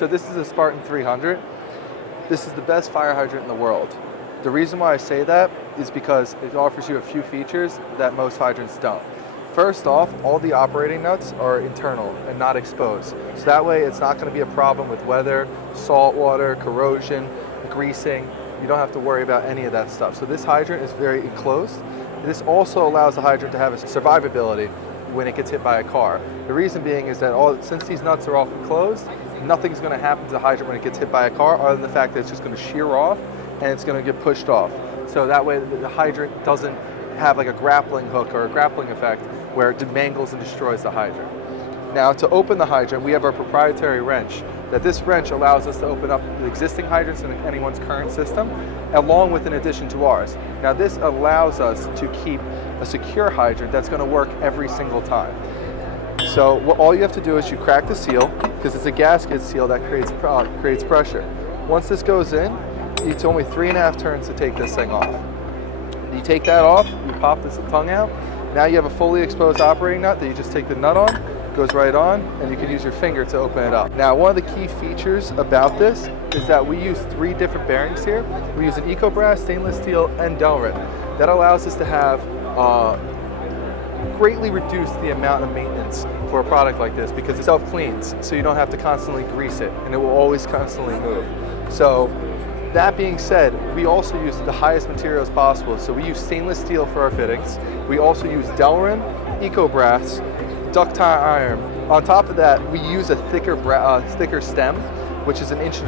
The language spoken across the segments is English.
So this is a Spartan 300. This is the best fire hydrant in the world. The reason why I say that is because it offers you a few features that most hydrants don't. First off, all the operating nuts are internal and not exposed. So that way it's not going to be a problem with weather, salt water, corrosion, greasing. You don't have to worry about any of that stuff. So this hydrant is very enclosed. This also allows the hydrant to have a survivability when it gets hit by a car. The reason being is that since these nuts are all enclosed, nothing's going to happen to the hydrant when it gets hit by a car other than the fact that it's just going to shear off and it's going to get pushed off. So that way the hydrant doesn't have like a grappling hook or a grappling effect where it mangles and destroys the hydrant. Now to open the hydrant, we have our proprietary wrench. This wrench allows us to open up the existing hydrants in anyone's current system, along with an addition to ours. Now this allows us to keep a secure hydrant that's going to work every single time. So all you have to do is you crack the seal, because it's a gasket seal that creates pressure. Once this goes in, it's only 3.5 turns to take this thing off. You take that off, you pop this tongue out. Now you have a fully exposed operating nut that you just take the nut on, goes right on, and you can use your finger to open it up. Now one of the key features about this is that we use 3 different bearings here. We use an EcoBrass, stainless steel, and Delrin. That allows us to have greatly reduce the amount of maintenance for a product like this because it self-cleans, so you don't have to constantly grease it, and it will always constantly move. So that being said, we also use the highest materials possible. So we use stainless steel for our fittings. We also use Delrin, EcoBrass, ductile iron. On top of that, we use a thicker stem, which is 1.25 inches,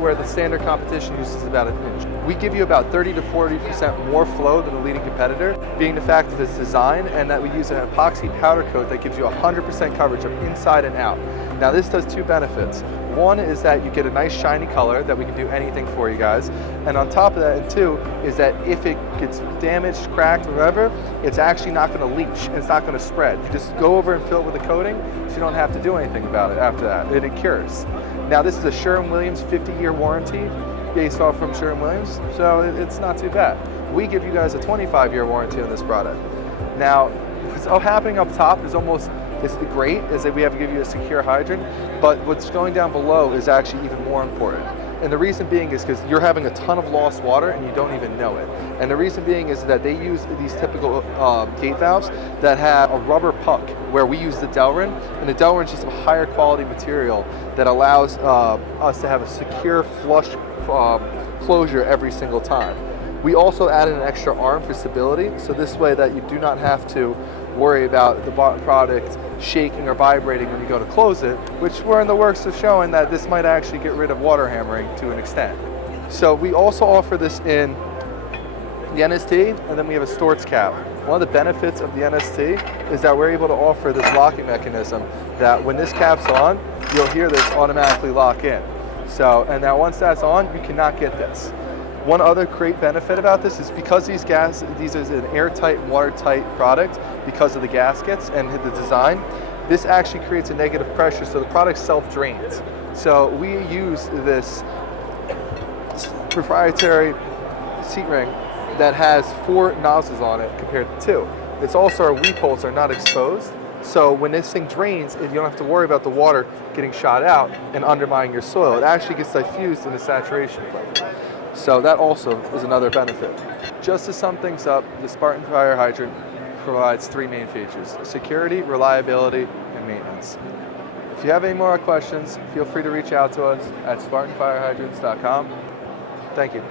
where the standard competition uses about 1 inch. We give you about 30 to 40% more flow than the leading competitor, being the fact of its design and that we use an epoxy powder coat that gives you 100% coverage of inside and out. Now this does 2 benefits. One is that you get a nice shiny color that we can do anything for you guys. And on top of that, and 2, is that if it gets damaged, cracked, whatever, it's actually not going to leach and it's not going to spread. You just go over and fill it with a coating so you don't have to do anything about it after that. It cures. Now this is a Sherwin-Williams 50-year warranty based off from Sherwin-Williams, so it's not too bad. We give you guys a 25-year warranty on this product. Now, what's happening up top is great, is that we have to give you a secure hydrant, but what's going down below is actually even more important. And the reason being is because you're having a ton of lost water and you don't even know it. And the reason being is that they use these typical gate valves that have a rubber puck, where we use the Delrin, and the Delrin is just a higher quality material that allows us to have a secure flush closure every single time. We also added an extra arm for stability, so this way that you do not have to worry about the product shaking or vibrating when you go to close it, which we're in the works of showing that this might actually get rid of water hammering to an extent. So we also offer this in the NST, and then we have a Storz cap. One of the benefits of the NST is that we're able to offer this locking mechanism that when this cap's on, you'll hear this automatically lock in. So, and now once that's on, you cannot get this. One other great benefit about this is because these is an airtight, watertight product because of the gaskets and the design, this actually creates a negative pressure, so the product self-drains. So we use this proprietary seat ring that has 4 nozzles on it compared to 2. It's also, our weep holes are not exposed, so when this thing drains, you don't have to worry about the water getting shot out and undermining your soil. It actually gets diffused in the saturation plate. So that also is another benefit. Just to sum things up, the Spartan fire hydrant provides 3 main features: security, reliability, and maintenance. If you have any more questions, feel free to reach out to us at SpartanFireHydrants.com. Thank you.